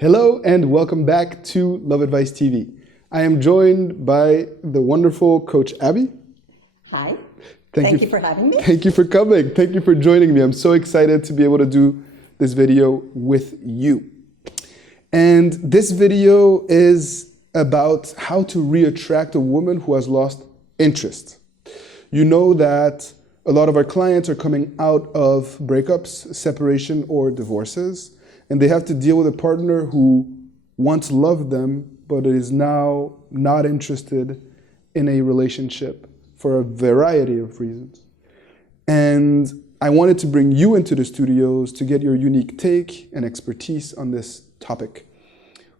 Hello and welcome back to Love Advice TV. I am joined by the wonderful Coach Abby. Hi. Thank you for having me. Thank you for coming. Thank you for joining me. I'm so excited to be able to do this video with you. And this video is about how to re-attract a woman who has lost interest. You know that a lot of our clients are coming out of breakups, separation, or divorces, and they have to deal with a partner who once loved them, but is now not interested in a relationship for a variety of reasons. And I wanted to bring you into the studios to get your unique take and expertise on this topic.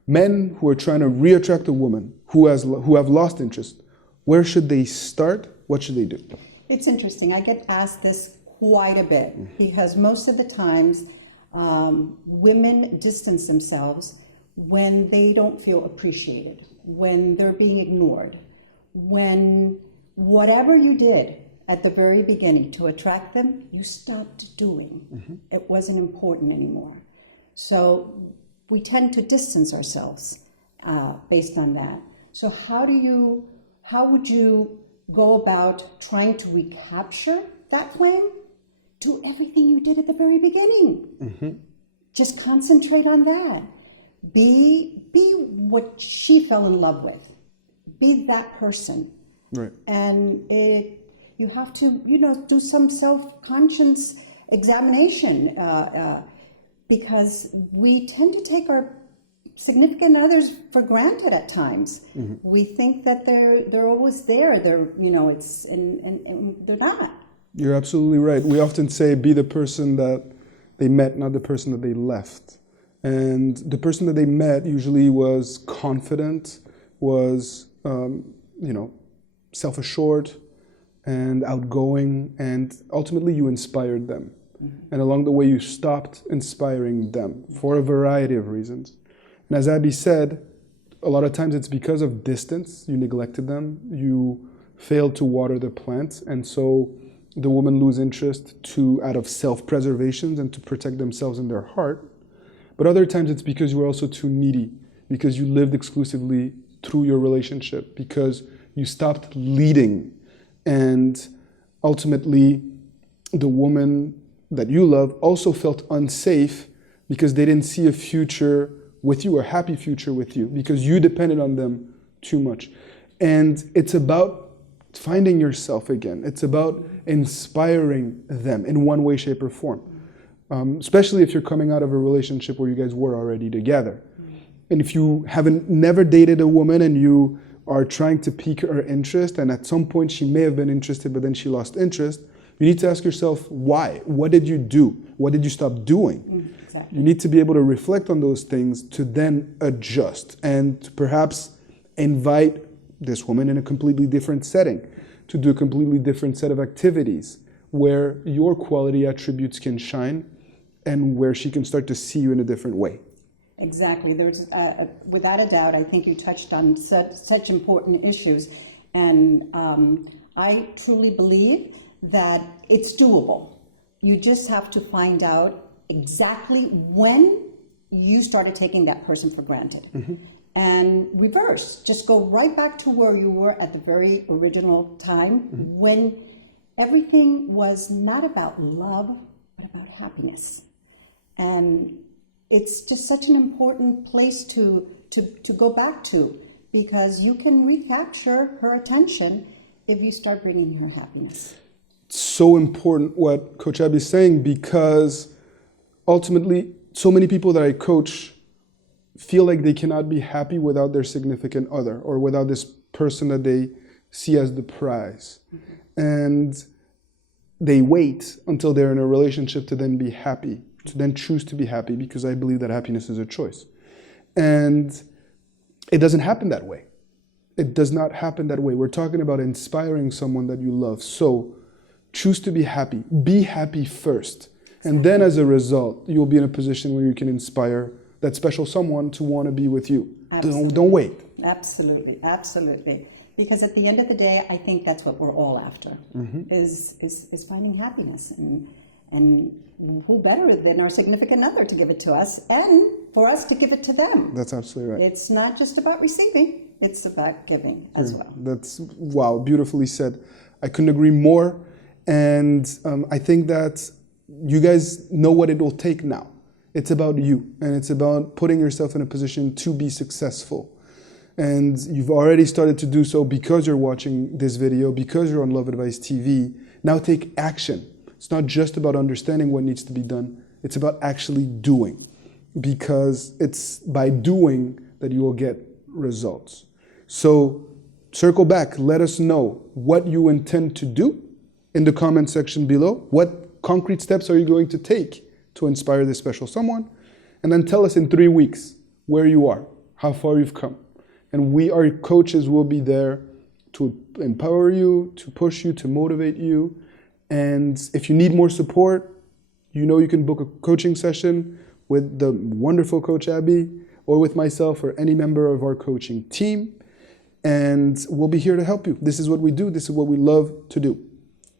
Men who are trying to re-attract a woman who have lost interest, where should they start? What should they do? It's interesting. I get asked this quite a bit because most of the times women distance themselves when they don't feel appreciated, when they're being ignored, when whatever you did at the very beginning to attract them, you stopped doing. It wasn't important anymore. So we tend to distance ourselves based on that. So how would you go about trying to recapture that flame? Do everything you did at the very beginning. Just concentrate on that. Be what she fell in love with. Be that person. Right. And you have to, do some self-conscious examination because we tend to take our significant others for granted at times. We think that they're always there. And they're not. You're absolutely right. We often say be the person that they met, not the person that they left. And the person that they met usually was confident, was self-assured and outgoing, and ultimately you inspired them. And along the way you stopped inspiring them for a variety of reasons. And as Abby said, a lot of times it's because of distance. You neglected them, you failed to water the plant, and so the woman lose interest out of self-preservation and to protect themselves and their heart. But other times it's because you were also too needy, because you lived exclusively through your relationship, because you stopped leading. And ultimately, the woman that you love also felt unsafe because they didn't see a future with you, a happy future with you, because you depended on them too much. And it's about finding yourself again. It's about inspiring them in one way, shape, or form. Especially if you're coming out of a relationship where you guys were already together. And if you never dated a woman and you are trying to pique her interest, and at some point she may have been interested, but then she lost interest, you need to ask yourself, why? What did you do? What did you stop doing? Exactly. You need to be able to reflect on those things to then adjust and to perhaps invite this woman in a completely different setting, to do a completely different set of activities where your quality attributes can shine and where she can start to see you in a different way. Exactly. There's, without a doubt, I think you touched on such important issues. And I truly believe that it's doable. You just have to find out exactly when you started taking that person for granted. And reverse, just go right back to where you were at the very original time when everything was not about love, but about happiness. And it's just such an important place to go back to, because you can recapture her attention if you start bringing her happiness. It's so important what Coach Abby is saying, because ultimately so many people that I coach feel like they cannot be happy without their significant other or without this person that they see as the prize. And they wait until they're in a relationship to then be happy, to then choose to be happy, because I believe that happiness is a choice. And it doesn't happen that way. It does not happen that way. We're talking about inspiring someone that you love. So choose to be happy. Be happy first. And then as a result, you'll be in a position where you can inspire that special someone to want to be with you. Don't wait. Absolutely, absolutely. Because at the end of the day, I think that's what we're all after, is finding happiness. And who better than our significant other to give it to us and for us to give it to them? That's absolutely right. It's not just about receiving, it's about giving as well. That's, wow, beautifully said. I couldn't agree more. And I think that you guys know what it will take now. It's about you, and it's about putting yourself in a position to be successful. And you've already started to do so because you're watching this video, because you're on Love Advice TV. Now take action. It's not just about understanding what needs to be done. It's about actually doing, because it's by doing that you will get results. So circle back. Let us know what you intend to do in the comment section below. What concrete steps are you going to take to inspire this special someone? And then tell us in 3 weeks where you are, how far you've come. And we, our coaches, will be there to empower you, to push you, to motivate you. And if you need more support, you know you can book a coaching session with the wonderful Coach Abby, or with myself, or any member of our coaching team. And we'll be here to help you. This is what we do. This is what we love to do.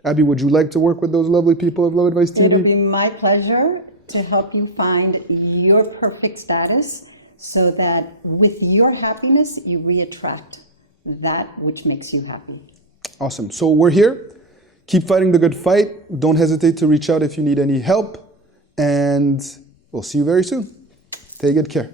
Abby, would you like to work with those lovely people of Love Advice TV? It'll be my pleasure to help you find your perfect status, so that with your happiness, you re-attract that which makes you happy. Awesome. So we're here. Keep fighting the good fight. Don't hesitate to reach out if you need any help. And we'll see you very soon. Take good care.